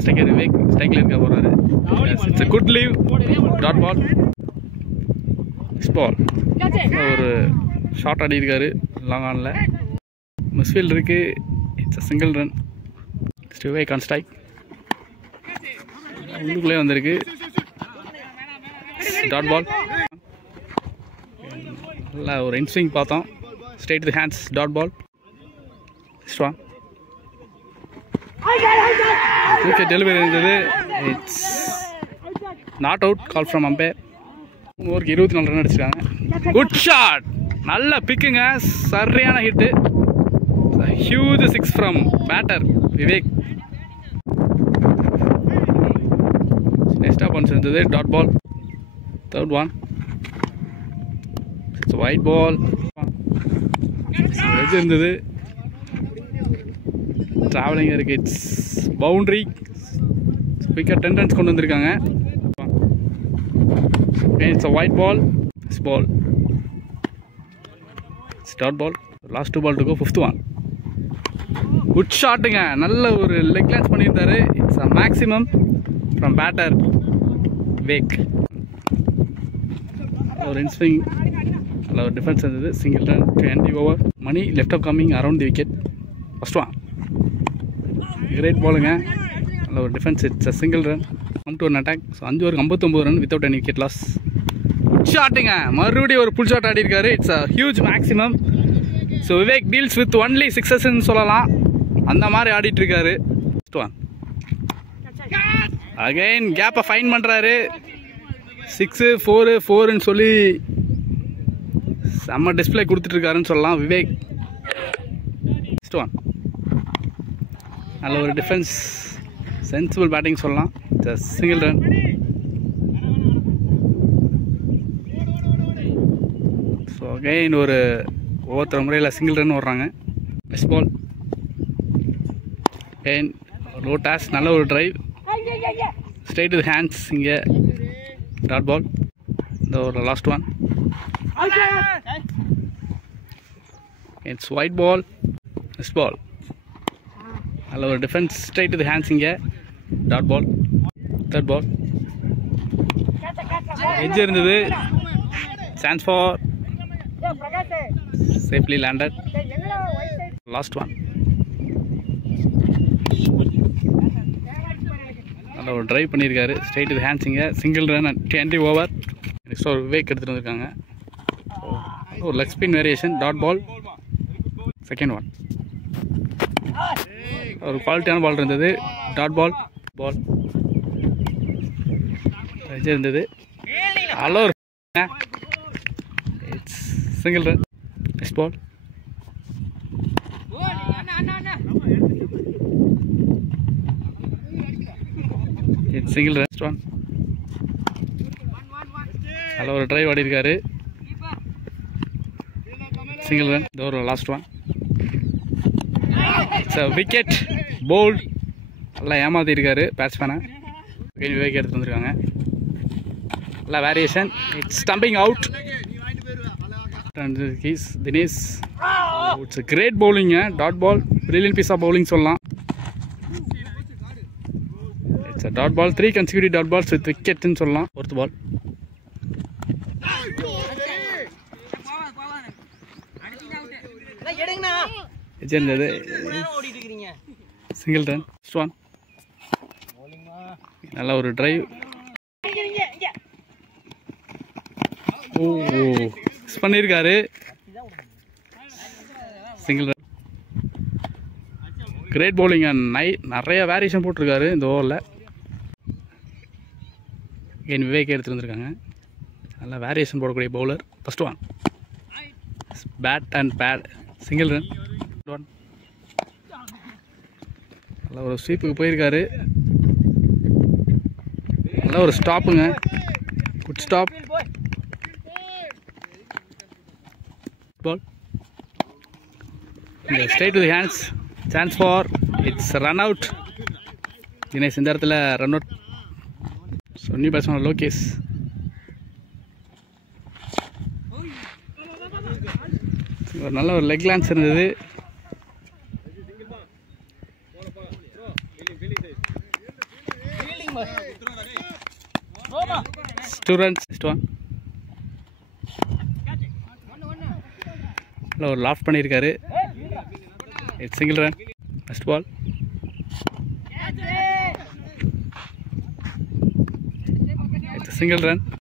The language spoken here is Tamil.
ஸ்ட்ரைக்கர் விவேக் ஸ்ட்ரைக்கில் இருக்க போகிறாரு. It's a good leave. Dot ball. Ball ஒரு ஷார்ட் ஆடி இருக்காரு லாங் ஆனில். மிஸ்ஃபீல்ட் இருக்கு. It's a single run. Vivek on strike. உள்ளுக்குள்ளே வந்திருக்கு. Dot ball. நல்லா ஒரு இன்ஸ்விங் பார்த்தோம். Straight to hands. Dot ball. Strong. Wicket delivery இருந்தது. It's not out. Call from umpire. ஓவருக்கு 24 ரன் அடிச்சிருக்காங்க. Good shot. நல்ல பிக்குங்க. சரியான hit. Huge 6 from batter Vivek. Next ஆப்பன்ஸ் இருந்தது. Dot ball. Third one. It's white ball. வெஜ் இருந்தது. ட்ராவலிங் இருக்கு. It's boundary. விக்கெட் 10 ரன்ஸ் கொண்டு வந்திருக்காங்க. It's a white ball. This ball. It's dot ball. Last 2 ball to go. 5th one. Good shotங்க. நல்ல ஒரு லெக் லான்ச் பண்ணியிருந்தாரு. It's a maximum from batter Wake. ஒரு இன்ஸ்விங். நல்ல ஒரு டிஃபென்ஸ் இருந்தது. Single run to end the over. Money left up coming around the wicket. First one. Great ballங்க. நல்ல ஒரு defence. It's a single run. Come to an attack. So 5 ஓவருக்கு 59 run without any wicket loss. ஷாட்டுங்க. மறுபடியும் ஒரு புல் ஷாட் ஆடி இருக்காரு. It's a huge maximum. So Vivek deals with only சிக்ஸஸ்ன்னு சொல்லலாம். அந்த மாதிரி ஆடிட்டு இருக்காரு. First one. அகைன் கேப்பை ஃபைன் பண்ணுறாரு. 6 4 4ன்னு சொல்லி செம்ம டிஸ்பிளே கொடுத்துட்ருக்காருன்னு சொல்லலாம் விவேக். First one. நல்ல ஒரு டிஃபென்ஸ். சென்சிபிள் பேட்டிங் சொல்லலாம். Single run. ஸோ அகைன் ஒரு ஒவ்வொருத்தர முறையில் சிங்கிள் ரன் ஓடுறாங்க. Best ball. Again low toss. நல்ல ஒரு ட்ரைவ். Straight to hands. இங்கே டாட் பால். இந்த ஒரு last one. It's white ball. Best ball. நல்ல ஒரு டிஃபென்ஸ். Straight to hands. இங்கே dot ball. Third ball. Edge இருந்தது. Chance for. Safely landed. Last one. நல்ல ஒரு ட்ரைவ் பண்ணியிருக்காரு. ஸ்ட்ரைட் டு ஹேண்ட்ஸிங்க. Single run and 20 over. Next ஒரு விவேக் எடுத்துகிட்டு வந்திருக்காங்க. ஒரு leg spin variation. Dot ball. Second one. ஒரு குவாலிட்டியான பால் இருந்தது. Dot ball. பால் இருந்தது. Hello. It's single run. Next ball. It's single run. Next one. Hello ஒரு ட்ரைவ் ஆடி இருக்காரு. சிங்கிள் ரன். இந்த ஒரு last one. It's a wicket. Bowled. நல்லா ஏமாற்றி இருக்காரு பேட்ஸ்மேனை. விவேக் எடுத்து வந்துருக்காங்க. நல்லா variation. It's stumping out. Dinesh. It's a great bowling. Dot ball. brilliant piece of bowling சொல்லலாம். It's a dot ball. 3 consecutive dot balls with wicket ன்னு சொல்லலாம். fourth ball. Single run. First one. நல்ல ஒரு டிரைவ். ஓ மிஸ் பண்ணியிருக்காரு. Single run. Great bowling. நிறைய வேரியேஷன் போட்டிருக்காரு இந்த ஓவரில். என் விவேக் எடுத்துகிட்டு வந்திருக்காங்க. நல்லா வேரியேஷன் போடக்கூடிய bowler. First one. Bat and pad. Single run. One. நல்ல ஒரு ஸ்வீப்புக்கு போயிருக்காரு. நல்ல ஒரு ஸ்டாப்புங்க. Good stop. Ball. Straight to the hands. Chance for. It's run out. Dinesh இந்த இடத்துல run out. So new batsman Lokesh. ஒரு நல்ல ஒரு லெக் லான்ச் இருந்தது. 2 runs. Next one. ஒரு லாஃப்ட் பண்ணியிருக்காரு. It's single run. First ball. It's single run.